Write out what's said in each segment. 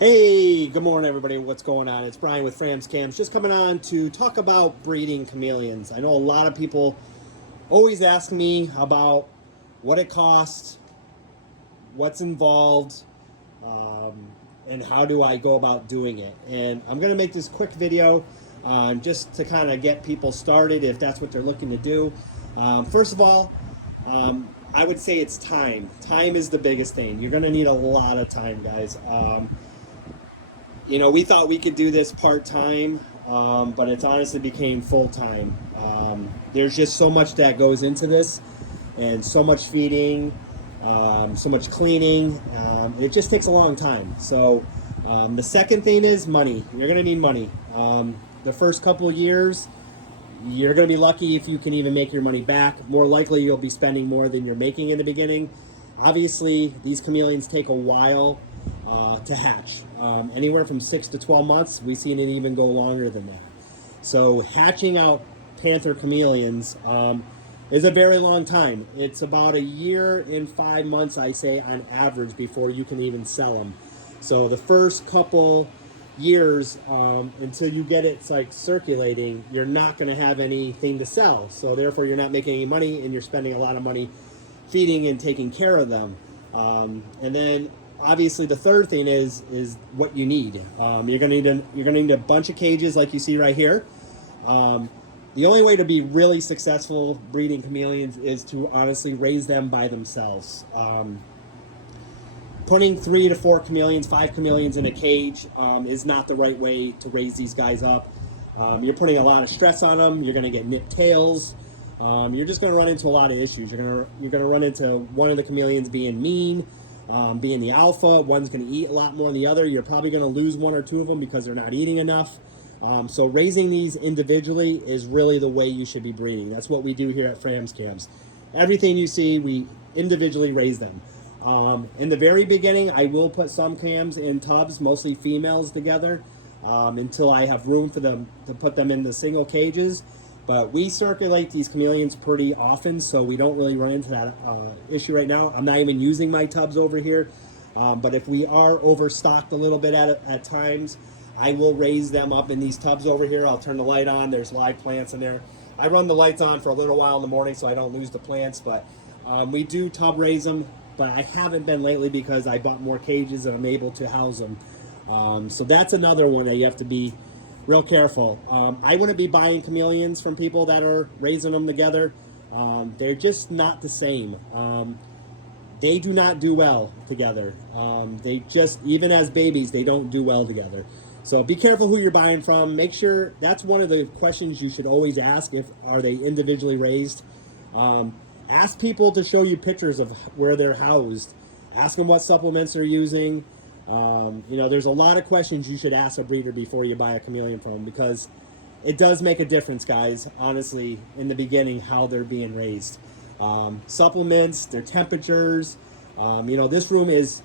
Hey, good morning, everybody. What's going on? It's Brian with Frams Cams, just coming on to talk about breeding chameleons. I know a lot of people always ask me about what it costs, what's involved, and how do I go about doing it. And I'm going to make this quick video just to kind of get people started if that's what they're looking to do. First of all, I would say it's time. Time is the biggest thing. You're going to need a lot of time, guys. We thought we could do this part time, but it's honestly became full time. There's just so much that goes into this, and so much feeding, so much cleaning. It just takes a long time. So the second thing is money. You're going to need money. The first couple of years, you're going to be lucky if you can even make your money back. More likely, you'll be spending more than you're making in the beginning. Obviously, these chameleons take a while to hatch. Anywhere from 6 to 12 months. We've seen it even go longer than that. So hatching out panther chameleons is a very long time. It's about a year and 5 months, I say, on average, before you can even sell them. So the first couple years until you get it like circulating, you're not going to have anything to sell. So therefore, you're not making any money, and you're spending a lot of money feeding and taking care of them. And then obviously the third thing is what you need. You're gonna need a bunch of cages like you see right here. The only way to be really successful breeding chameleons is to honestly raise them by themselves. Putting 3 to 4 chameleons, 5 chameleons in a cage is not the right way to raise these guys up. You're putting a lot of stress on them. You're going to get nipped tails. You're just going to run into a lot of issues. You're going to run into one of the chameleons being mean, being the alpha. One's going to eat a lot more than the other. You're probably going to lose 1 or 2 of them because they're not eating enough. So raising these individually is really the way you should be breeding. That's what we do here at Frams Cams. Everything you see, we individually raise them. In the very beginning, I will put some cams in tubs, mostly females together, until I have room for them to put them in the single cages. But we circulate these chameleons pretty often, so we don't really run into that issue right now. I'm not even using my tubs over here. But if we are overstocked a little bit at times, I will raise them up in these tubs over here. I'll turn the light on. There's live plants in there. I run the lights on for a little while in the morning so I don't lose the plants. But we do tub raise them, but I haven't been lately because I bought more cages and I'm able to house them. So that's another one that you have to be real careful. I wouldn't be buying chameleons from people that are raising them together. They're just not the same. They do not do well together. They just, even as babies, they don't do well together. So be careful who you're buying from. Make sure, that's one of the questions you should always ask, if are they individually raised. Ask people to show you pictures of where they're housed. Ask them what supplements they're using. There's a lot of questions you should ask a breeder before you buy a chameleon from them, because it does make a difference, guys, honestly, in the beginning, how they're being raised. Supplements, their temperatures. This room is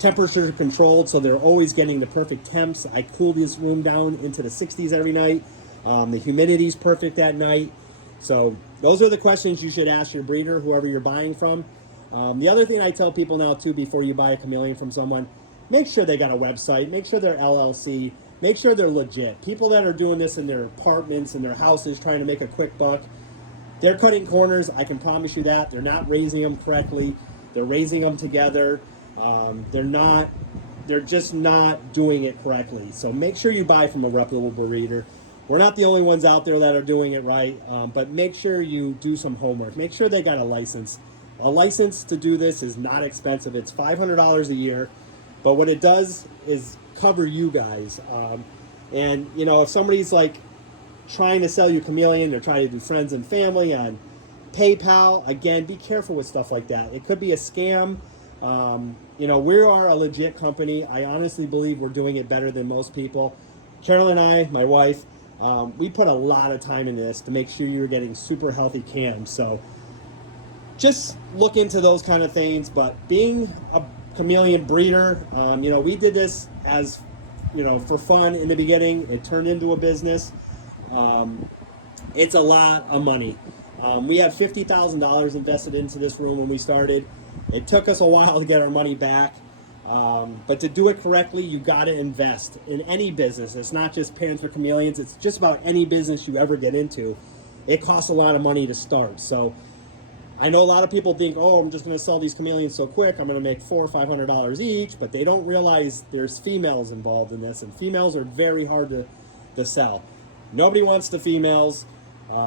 temperature controlled, so they're always getting the perfect temps. I cool this room down into the 60s every night. The humidity's perfect that night. So those are the questions you should ask your breeder, whoever you're buying from. The other thing I tell people now too, before you buy a chameleon from someone, make sure they got a website, make sure they're LLC, make sure they're legit. People that are doing this in their apartments and their houses trying to make a quick buck, they're cutting corners. I can promise you that. They're not raising them correctly. They're raising them together. They're just not doing it correctly. So make sure you buy from a reputable breeder. We're not the only ones out there that are doing it right, but make sure you do some homework. Make sure they got a license. A license to do this is not expensive. It's $500 a year, but what it does is cover you guys. If somebody's like trying to sell you chameleon, they're trying to do friends and family on PayPal, again, be careful with stuff like that. It could be a scam. We are a legit company. I honestly believe we're doing it better than most people. Carol and I, my wife, we put a lot of time into this to make sure you're getting super healthy cams. So just look into those kind of things. But being a chameleon breeder, we did this as, for fun in the beginning. It turned into a business. It's a lot of money. We have $50,000 invested into this room when we started. It took us a while to get our money back. But to do it correctly, you got to invest in any business. It's not just Panther Chameleons. It's just about any business you ever get into. It costs a lot of money to start. So I know a lot of people think, oh, I'm just going to sell these chameleons so quick. I'm going to make $400 or $500 each. But they don't realize there's females involved in this. And females are very hard to sell. Nobody wants the females.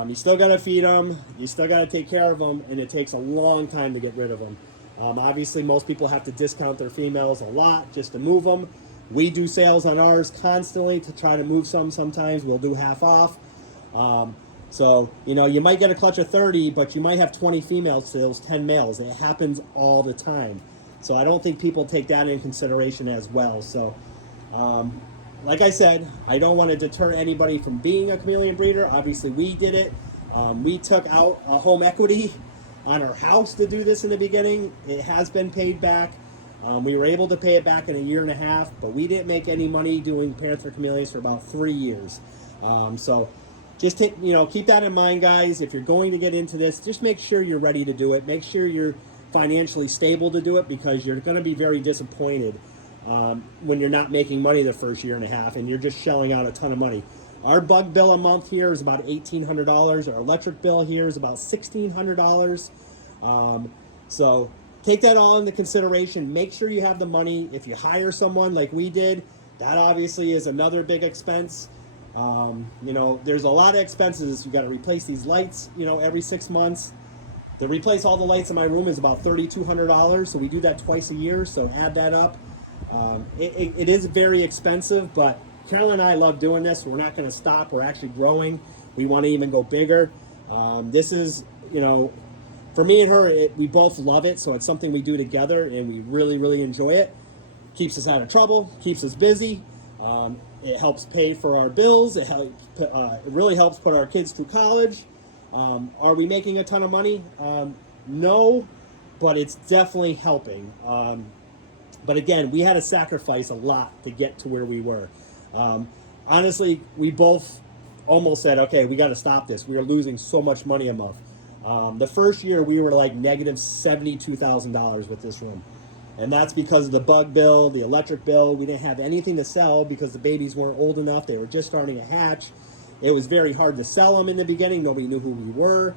You still got to feed them. You still got to take care of them. And it takes a long time to get rid of them. Obviously, most people have to discount their females a lot just to move them. We do sales on ours constantly to try to move some. Sometimes we'll do half off. So, you know, you might get a clutch of 30, but you might have 20 females to those 10 males. It happens all the time. So I don't think people take that into consideration as well. So, like I said, I don't want to deter anybody from being a chameleon breeder. Obviously, we did it. We took out a home equity on our house to do this in the beginning. It has been paid back. We were able to pay it back in a year and a half, but we didn't make any money doing Panther Chameleons for about 3 years. So just keep that in mind, guys. If you're going to get into this, just make sure you're ready to do it. Make sure you're financially stable to do it, because you're going to be very disappointed when you're not making money the first year and a half and you're just shelling out a ton of money. Our bug bill a month here is about $1,800. Our electric bill here is about $1,600. So take that all into consideration. Make sure you have the money. If you hire someone like we did, that obviously is another big expense. There's a lot of expenses. You got to replace these lights, every 6 months. To replace all the lights in my room is about $3,200. So we do that twice a year. So add that up. It is very expensive, but Carol and I love doing this. We're not going to stop. We're actually growing. We want to even go bigger. This is, for me and her, we both love it. So it's something we do together, and we really, really enjoy it. Keeps us out of trouble, keeps us busy. It helps pay for our bills. It really helps put our kids through college. Are we making a ton of money? No, but it's definitely helping. But again, we had to sacrifice a lot to get to where we were. Honestly, we both almost said, okay, we got to stop this. We are losing so much money a month. The first year we were like negative $72,000 with this room. And that's because of the bug bill, the electric bill. We didn't have anything to sell because the babies weren't old enough. They were just starting to hatch. It was very hard to sell them in the beginning. Nobody knew who we were.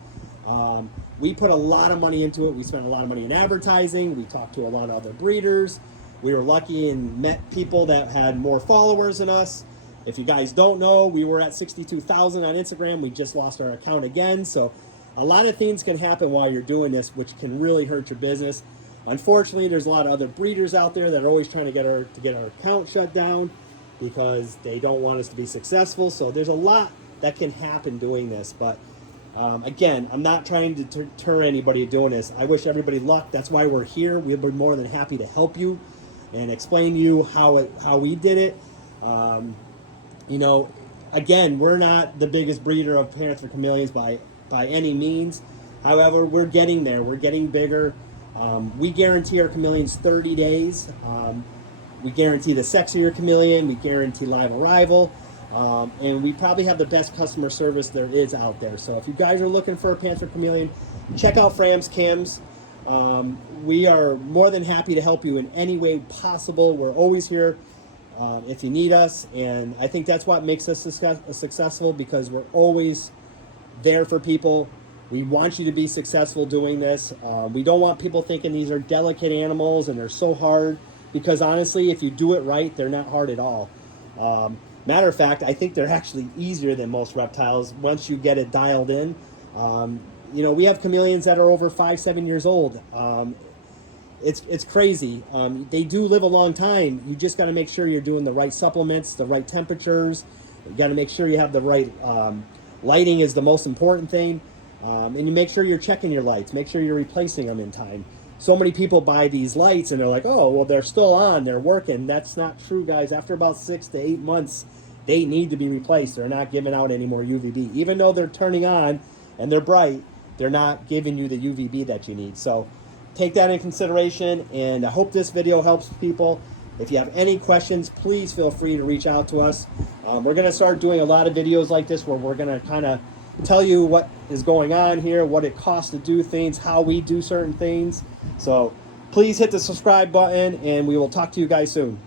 We put a lot of money into it. We spent a lot of money in advertising. We talked to a lot of other breeders. We were lucky and met people that had more followers than us. If you guys don't know, we were at 62,000 on Instagram. We just lost our account again. So a lot of things can happen while you're doing this, which can really hurt your business. Unfortunately, there's a lot of other breeders out there that are always trying to get our account shut down because they don't want us to be successful. So there's a lot that can happen doing this. But again, I'm not trying to deter anybody doing this. I wish everybody luck. That's why we're here. We'd be more than happy to help you and explain to you how we did it. Again, we're not the biggest breeder of Panther Chameleons by any means. However, we're getting there. We're getting bigger. We guarantee our chameleons 30 days. We guarantee the sexier chameleon. We guarantee live arrival. And we probably have the best customer service there is out there. So if you guys are looking for a Panther Chameleon, check out Fram's Cams. We are more than happy to help you in any way possible. We're always here if you need us. And I think that's what makes us successful, because we're always there for people. We want you to be successful doing this. We don't want people thinking these are delicate animals and they're so hard, because honestly, if you do it right, they're not hard at all. Matter of fact, I think they're actually easier than most reptiles once you get it dialed in. We have chameleons that are over 5-7 years old. It's crazy. They do live a long time. You just got to make sure you're doing the right supplements, the right temperatures. You got to make sure you have the right lighting is the most important thing. And you make sure you're checking your lights. Make sure you're replacing them in time. So many people buy these lights and they're like, oh, well, they're still on. They're working. That's not true, guys. After about 6 to 8 months, they need to be replaced. They're not giving out any more UVB. Even though they're turning on and they're bright, they're not giving you the UVB that you need. So take that in consideration, and I hope this video helps people. If you have any questions, please feel free to reach out to us. We're going to start doing a lot of videos like this where we're going to kind of tell you what is going on here, what it costs to do things, how we do certain things. So Please hit the subscribe button, and we will talk to you guys soon.